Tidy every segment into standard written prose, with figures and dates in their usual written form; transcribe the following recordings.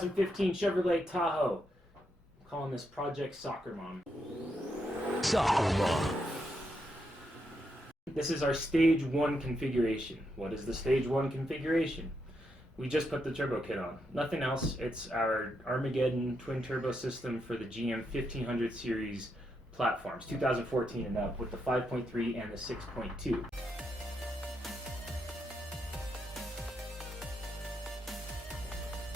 2015 Chevrolet Tahoe. I'm calling this Project Soccer Mom. Soccer Mom. This is our Stage 1 configuration. What is the Stage 1 configuration? We just put the turbo kit on. Nothing else. It's our Armageddon twin turbo system for the GM 1500 series platforms, 2014 and up, with the 5.3 and the 6.2.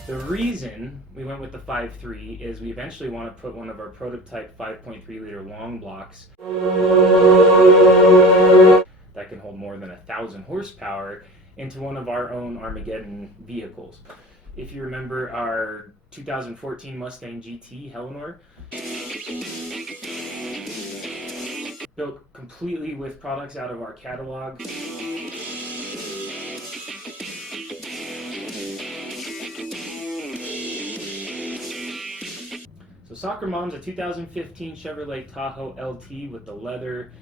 The reason we went with the 5.3 is we eventually want to put one of our prototype 5.3 liter long blocks that can hold more than 1,000 horsepower into one of our own Armageddon vehicles. If you remember our 2014 Mustang GT Eleanor, built completely with products out of our catalog. So Soccer Mom's a 2015 Chevrolet Tahoe LT with the leather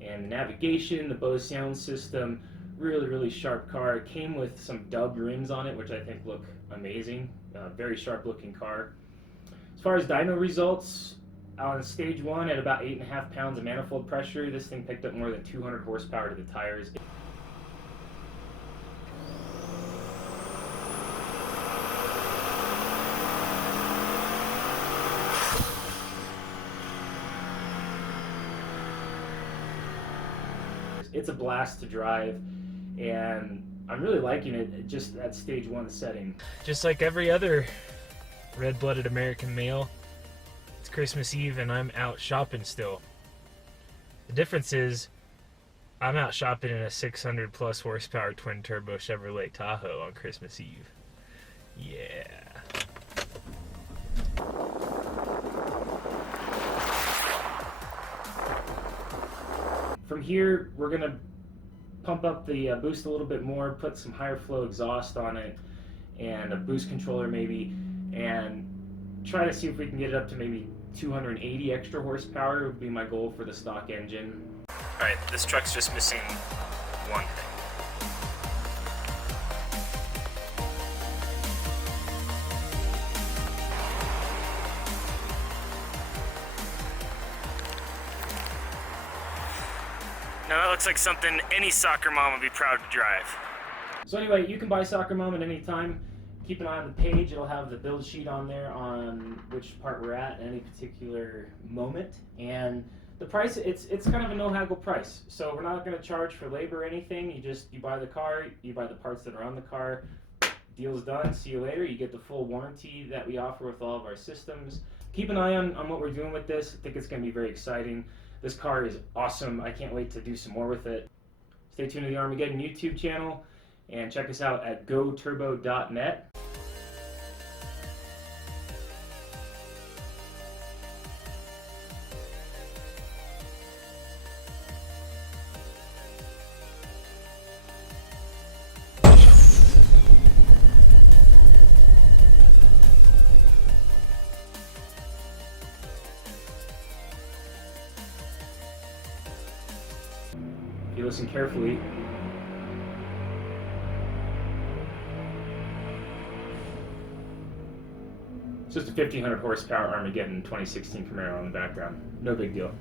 and the navigation, the Bose sound system. Really sharp car. It came with some dubbed rims on it, which I think look amazing. Very sharp looking car. As far as dyno results, on stage 1 at about 8.5 pounds of manifold pressure, this thing picked up more than 200 horsepower to the tires. It's a blast to drive, and I'm really liking it just at stage 1 setting. Just like every other red-blooded American male, it's Christmas Eve and I'm out shopping still. The difference is I'm out shopping in a 600 plus horsepower twin turbo Chevrolet Tahoe on Christmas Eve. Yeah. From here, we're going to pump up the boost a little bit more, put some higher flow exhaust on it, and a boost controller maybe, and try to see if we can get it up to maybe 280 extra horsepower would be my goal for the stock engine. Alright, this truck's just missing one thing. Now that looks like something any soccer mom would be proud to drive. So anyway, you can buy Soccer Mom at any time. Keep an eye on the page. It'll have the build sheet on there on which part we're at any particular moment. And the price, it's kind of a no-haggle price. So we're not going to charge for labor or anything. You buy the car, you buy the parts that are on the car. Deal's done. See you later. You get the full warranty that we offer with all of our systems. Keep an eye on what we're doing with this. I think it's going to be very exciting. This car is awesome. I can't wait to do some more with it. Stay tuned to the Armageddon YouTube channel and check us out at goturbo.net. If you listen carefully, it's just a 1500 horsepower Armageddon 2016 Camaro in the background. No big deal.